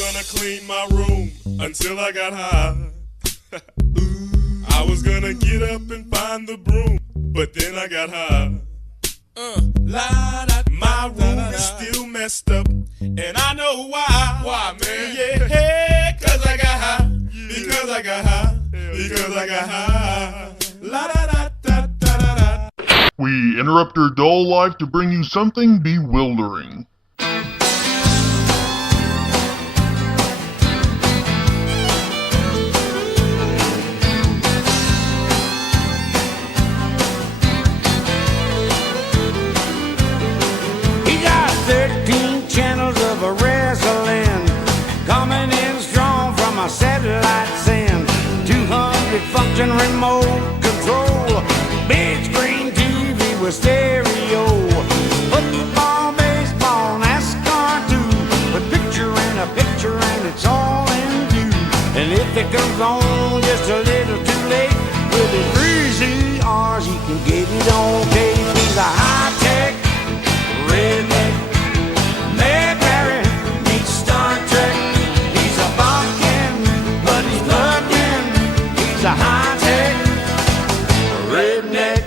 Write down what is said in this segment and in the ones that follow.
gonna clean my room until I got high. I was gonna get up and find the broom, but then I got high. My room is still messed up, and I know why. Why, man? Yeah, cause I got high. Because I got high. Because I got high. La da da da da da da. We interrupt your dull life to bring you something bewildering. Satellite send 200 function remote control, big screen TV with stereo, football, baseball, NASCAR too, with picture and a picture and it's all in view. And if it comes on just a little too late, with his 3CRs he can get it on tape. He's a high-tech redneck, military meets Star Trek. He's a He's a high-tech redneck.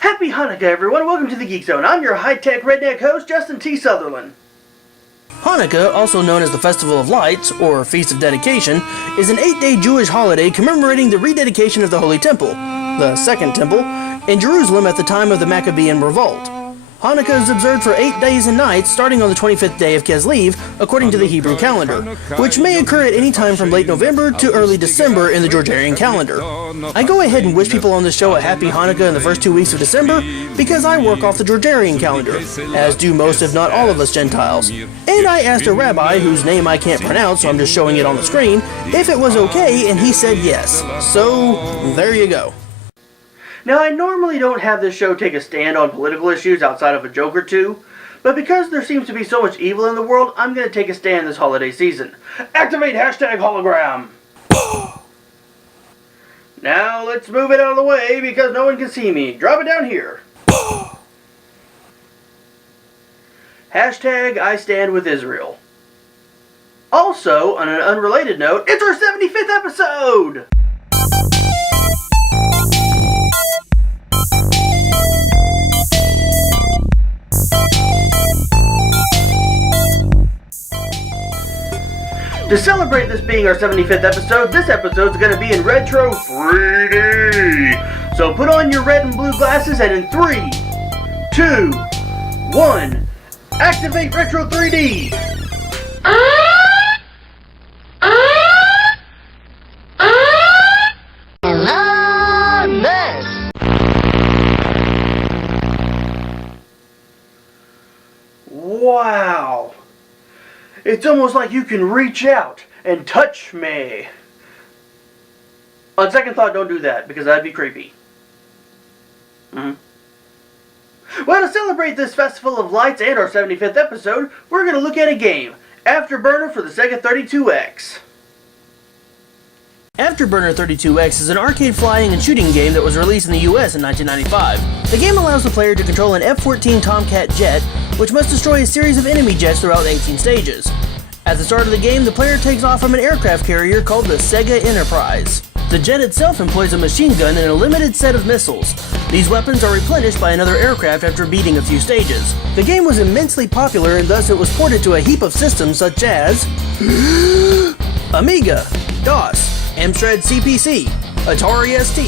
Happy Hanukkah, everyone. Welcome to the Geek Zone. I'm your high-tech redneck host, Justin T. Sutherland. Hanukkah, also known as the Festival of Lights, or Feast of Dedication, is an 8-day Jewish holiday commemorating the rededication of the Holy Temple, the Second Temple, in Jerusalem at the time of the Maccabean Revolt. Hanukkah is observed for 8 days and nights, starting on the 25th day of Kislev, according to the Hebrew calendar, which may occur at any time from late November to early December in the Georgian calendar. I go ahead and wish people on this show a happy Hanukkah in the first 2 weeks of December, because I work off the Georgian calendar, as do most if not all of us Gentiles. And I asked a rabbi, whose name I can't pronounce so I'm just showing it on the screen, if it was okay, and he said yes. So, there you go. Now, I normally don't have this show take a stand on political issues outside of a joke or two, but because there seems to be so much evil in the world, I'm going to take a stand this holiday season. Activate hashtag hologram! Now, let's move it out of the way because no one can see me. Drop it down here. Hashtag I stand with Israel. Also, on an unrelated note, it's our 75th episode! To celebrate this being our 75th episode, this episode's going to be in Retro 3D. So put on your red and blue glasses and in 3, 2, 1, activate Retro 3D! Wow! It's almost like you can reach out and touch me. On second thought, don't do that, because that'd be creepy. Well, to celebrate this Festival of Lights and our 75th episode, we're going to look at a game, Afterburner for the Sega 32X. Afterburner 32X is an arcade flying and shooting game that was released in the US in 1995. The game allows the player to control an F-14 Tomcat jet, which must destroy a series of enemy jets throughout 18 stages. At the start of the game, the player takes off from an aircraft carrier called the Sega Enterprise. The jet itself employs a machine gun and a limited set of missiles. These weapons are replenished by another aircraft after beating a few stages. The game was immensely popular and thus it was ported to a heap of systems such as Amiga, DOS, Amstrad CPC, Atari ST,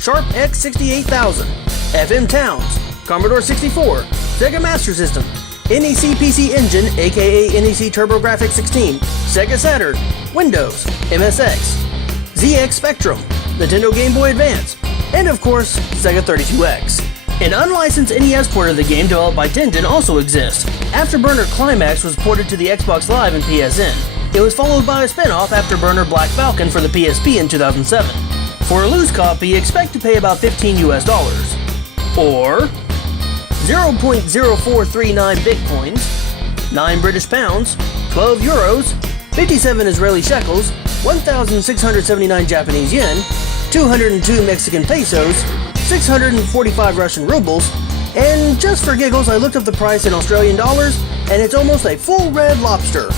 Sharp X68000, FM Towns, Commodore 64, Sega Master System, NEC PC Engine aka NEC TurboGrafx 16, Sega Saturn, Windows, MSX, ZX Spectrum, Nintendo Game Boy Advance, and of course, Sega 32X. An unlicensed NES port of the game developed by Tengen also exists. Afterburner Climax was ported to the Xbox Live and PSN. It was followed by a spin-off, Afterburner Black Falcon, for the PSP in 2007. For a loose copy, expect to pay about $15 US, or 0.0439 Bitcoins, 9 British pounds, 12 euros, 57 Israeli shekels, 1,679 Japanese yen, 202 Mexican pesos, 645 Russian rubles, and just for giggles, I looked up the price in Australian dollars, and it's almost a full red lobster.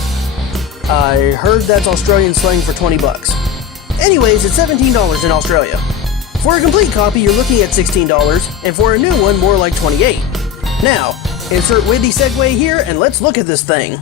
I heard that's Australian slang for 20 bucks. Anyways, it's $17 in Australia. For a complete copy, you're looking at $16, and for a new one, more like $28. Now, insert windy segue here, and let's look at this thing.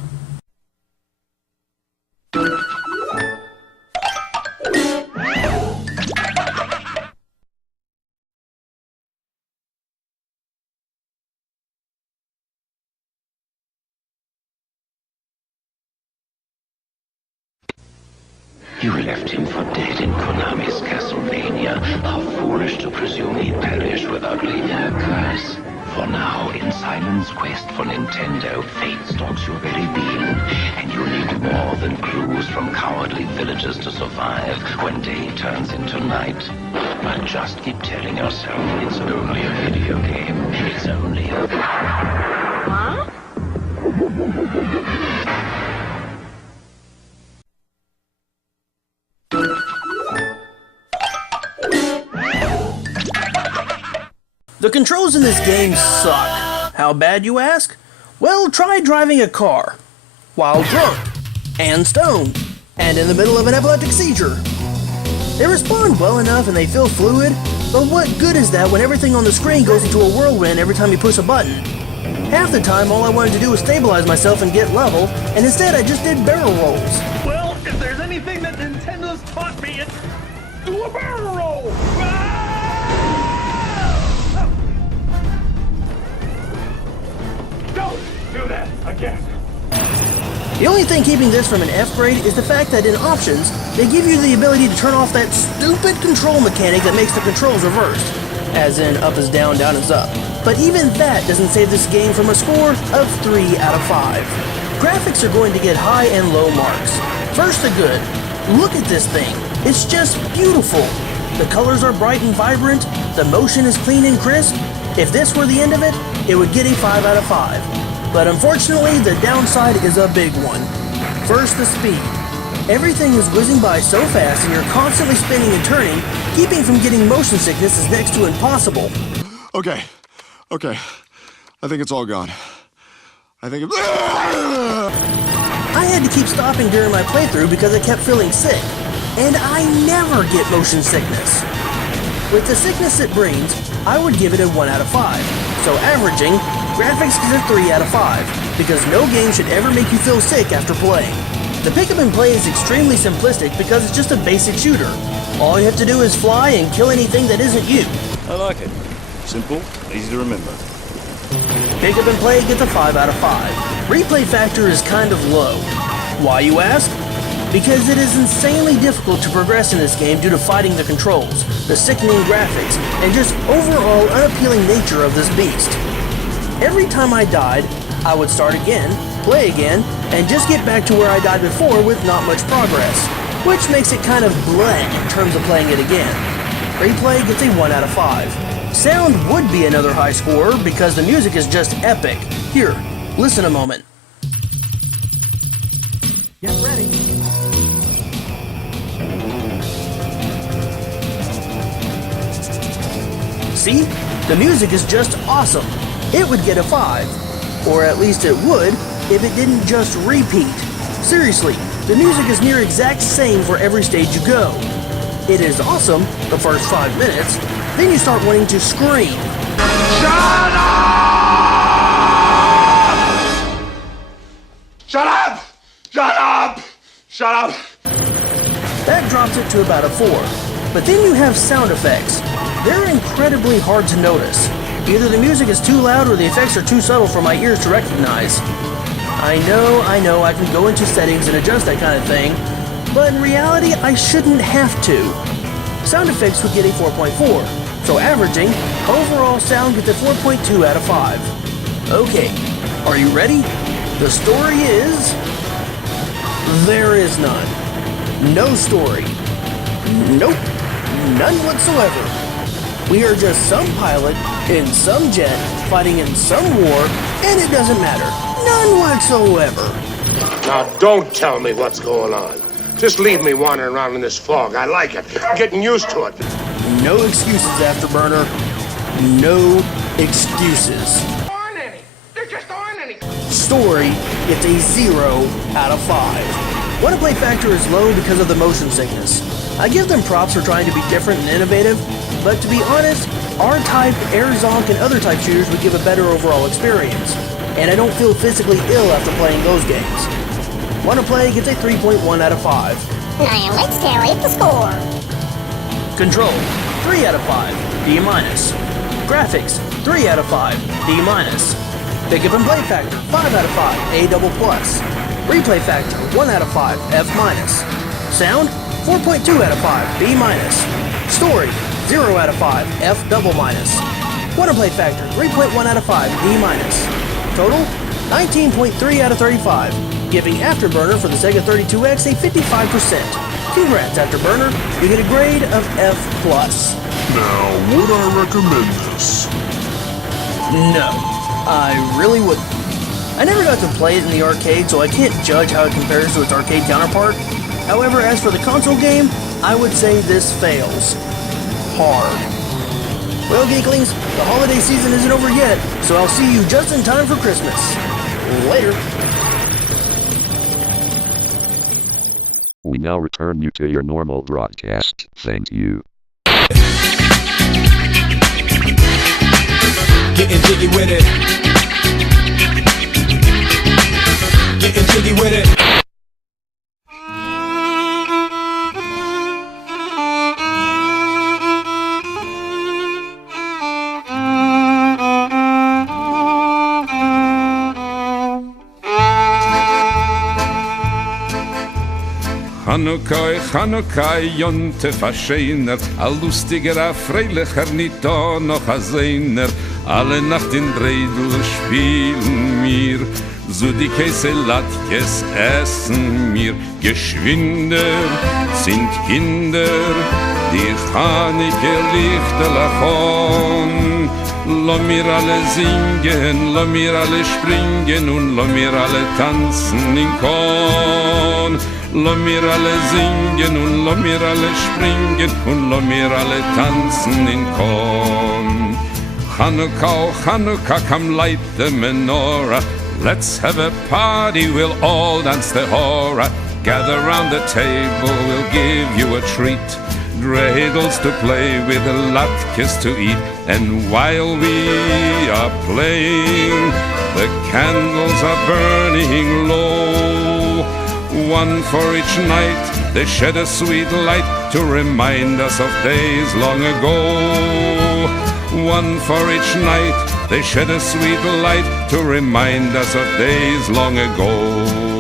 You left him for dead in Konami's Castlevania. How foolish to presume he'd perish without leaving a curse. For now, in Simon's quest for Nintendo, fate stalks your very being, and you need more than clues from cowardly villagers to survive when day turns into night. But just keep telling yourself it's only a video game. It's only a... Huh? The controls in this game suck. How bad, you ask? Well, try driving a car while drunk and stoned and in the middle of an epileptic seizure. They respond well enough and they feel fluid, but what good is that when everything on the screen goes into a whirlwind every time you push a button? Half the time, all I wanted to do was stabilize myself and get level, and instead I just did barrel rolls. Well, if there's anything that Nintendo's taught me, it's do a barrel roll! Don't do that again! The only thing keeping this from an F grade is the fact that in options, they give you the ability to turn off that stupid control mechanic that makes the controls reversed, as in up is down, down is up. But even that doesn't save this game from a score of 3 out of 5. Graphics are going to get high and low marks. First the good. Look at this thing. It's just beautiful. The colors are bright and vibrant, the motion is clean and crisp. If this were the end of it, it would get a 5 out of 5. But unfortunately, the downside is a big one. First, the speed. Everything is whizzing by so fast and you're constantly spinning and turning, keeping from getting motion sickness is next to impossible. Okay. I think it's all gone. I had to keep stopping during my playthrough because I kept feeling sick. And I never get motion sickness. With the sickness it brings, I would give it a 1 out of 5. So averaging, graphics gets a 3 out of 5, because no game should ever make you feel sick after playing. The pick up and play is extremely simplistic because it's just a basic shooter. All you have to do is fly and kill anything that isn't you. I like it. Simple, easy to remember. Pick up and play gets a 5 out of 5. Replay factor is kind of low. Why, you ask? Because it is insanely difficult to progress in this game due to fighting the controls, the sickening graphics, and just overall unappealing nature of this beast. Every time I died, I would start again, play again, and just get back to where I died before with not much progress, which makes it kind of bleh in terms of playing it again. Replay gets a 1 out of 5. Sound would be another high scorer because the music is just epic. Here, listen a moment. Get ready. See? The music is just awesome. It would get a 5. Or at least it would if it didn't just repeat. Seriously, the music is near exact same for every stage you go. It is awesome the first 5 minutes, then you start wanting to scream. Shut up! Shut up! Shut up! Shut up! That drops it to about a 4. But then you have sound effects. They're incredibly hard to notice. Either the music is too loud or the effects are too subtle for my ears to recognize. I know, I can go into settings and adjust that kind of thing, but in reality, I shouldn't have to. Sound effects would get a 4.4, so averaging, overall sound gets a 4.2 out of 5. Okay, are you ready? The story is... there is none. No story. Nope. None whatsoever. We are just some pilot in some jet fighting in some war, and it doesn't matter. None whatsoever. Now, don't tell me what's going on. Just leave me wandering around in this fog. I like it. I'm getting used to it. No excuses, Afterburner. No excuses. There just aren't any. Story gets a 0 out of 5. Want to play factor is low because of the motion sickness. I give them props for trying to be different and innovative, but to be honest, R-Type, Air Zonk, and other type shooters would give a better overall experience, and I don't feel physically ill after playing those games. Want to play gets a 3.1 out of 5. Now let's tally the score. Control, 3 out of 5, D-. Graphics, 3 out of 5, D-. Pick up and play factor, 5 out of 5, A++. Replay factor, 1 out of 5, F-. Sound, 4.2 out of 5, B-. Story, 0 out of 5, F double minus. Want to play factor, 3.1 out of 5, D-. Total, 19.3 out of 35, giving Afterburner for the Sega 32X a 55%. Congrats, Afterburner, you get a grade of F+. Now, would I recommend this? No, I really wouldn't. I never got to play it in the arcade, so I can't judge how it compares to its arcade counterpart. However, as for the console game, I would say this fails hard. Well, Geeklings, the holiday season isn't over yet, so I'll see you just in time for Christmas. Later. We now return you to your normal broadcast. Thank you. Getting jiggy with it. Getting jiggy with it. Chanukah, Jontef a scheiner, a lustiger, a freilicher, nicht da noch a seiner. Alle Nacht in Bredel spielen mir, so die Käse-Latkes essen mir. Geschwinder sind Kinder, die Chanike Lichterlachon. Lass mir alle singen, lass mir alle springen und lass mir alle tanzen in Korn. Lass mir alle singen und lass mir alle springen und lass mir alle tanzen in Korn. Chanukah, Chanukah, come light the menorah. Let's have a party, we'll all dance the hora. Gather round the table, we'll give you a treat. Dreidels to play with, latkes to eat. And while we are playing, the candles are burning low. One for each night, they shed a sweet light to remind us of days long ago. One for each night, they shed a sweet light to remind us of days long ago.